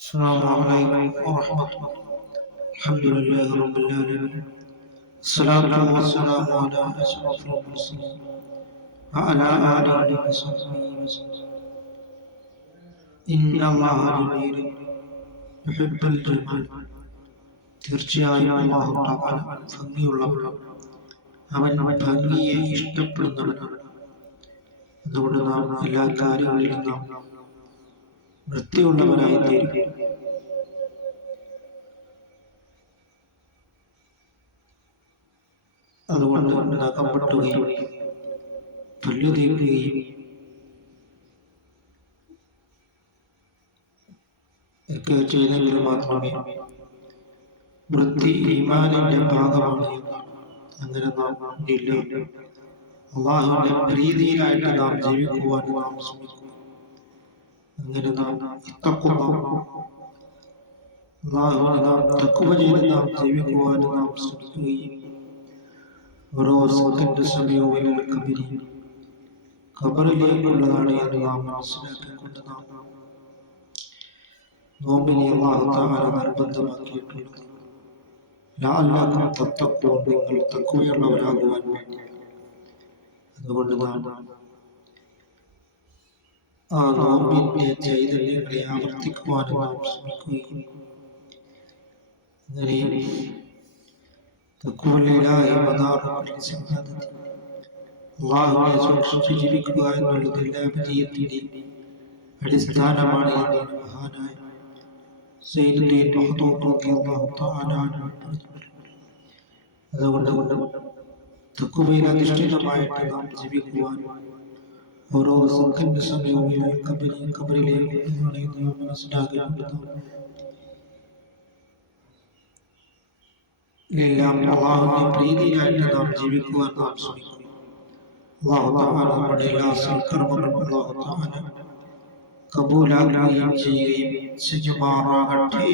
السلام عليكم ورحمة الله. الحمد لله رب العالمين. الصلاة والسلام على أشرف المرسلين وعلى آله وصحبه وسلم. إن الله جميل يحب الجمال. തീർച്ചയായും അല്ലാഹു തആല ഭംഗിയുള്ളവനാണ്. അവൻ ഭംഗിയെ ഇഷ്ടപ്പെടുന്നവനാണ്. അതുകൊണ്ട് നാം എല്ലാ കാര്യങ്ങളിലും നാം വൃത്തിയുള്ളവരായി തീരും. അതുകൊണ്ട് നഖം വെട്ടുകയും പല്ലു തേക്കുകയും ഒക്കെ ചെയ്തെങ്കിൽ മാത്രമേ വൃത്തി ഈമാനിന്റെ ഭാഗമാണ് എന്നാണ്. അങ്ങനെ നാം ഇല്ല അള്ളാഹുവിന്റെ പ്രീതിയിലായിട്ട് നാം ജീവിക്കുവാൻ നാം ശ്രമിക്കുക. അങ്ങനെ നാം അള്ളാഹുവിനെ നാം തഖ്വ ചെയ്ത് നാം ജീവിക്കുവാൻ നാം ശ്രമിക്കുകയും ഓരോ സെക്കൻഡ് സമയവും ഖബറിലേക്കുള്ളതാണ് എന്ന് നാം മനസ്സിലാക്കിക്കൊണ്ട് നാം നോമ്പിനെ അല്ലാഹു തആല നിർബന്ധമാക്കിയിട്ടുള്ളത് ലഅല്ലകും തത്തഖൂൻ, നിങ്ങൾ തഖ്വയുള്ളവരാകുവാൻ വേണ്ടി. അതുകൊണ്ട് നാം ആ നോമ്പിന്റെ ചൈതന്യങ്ങളെ ആവർത്തിക്കുവാൻ നാം ശ്രമിക്കുകയും അങ്ങനെ അള്ളാഹുവിനെ സൂക്ഷിച്ചു ജീവിക്കുക എന്നുള്ളത് എല്ലാ വിജയത്തിന്റെയും അടിസ്ഥാനമാണ് എന്ന് മഹാനായ സയ്യിദുദ്ദീൻ മഖ്ദൂം റളിയല്ലാഹു തആല അൻഹു പറഞ്ഞു. അതുകൊണ്ട് തഖ്വയിൽ അധിഷ്ഠിതമായിട്ട് നാം ജീവിക്കുവാൻ ഓരോ സെക്കൻഡ് സമയവും ഖബറിലേക്ക് നാം മനസ്സിലാക്കേണ്ടതാണ്. എല്ലാം അള്ളാഹുവിന്റെ പ്രീതിയായിട്ട് നാം ജീവിക്കുവാൻ നാം ശ്രമിക്കും. അല്ലാഹു തആല നമ്മുടെ എല്ലാ സൽക്കർമ്മങ്ങളും അല്ലാഹു തആല കബൂലാക്കുകയും ചെയ്യുകയും ചെയ്യുമാറാകട്ടെ.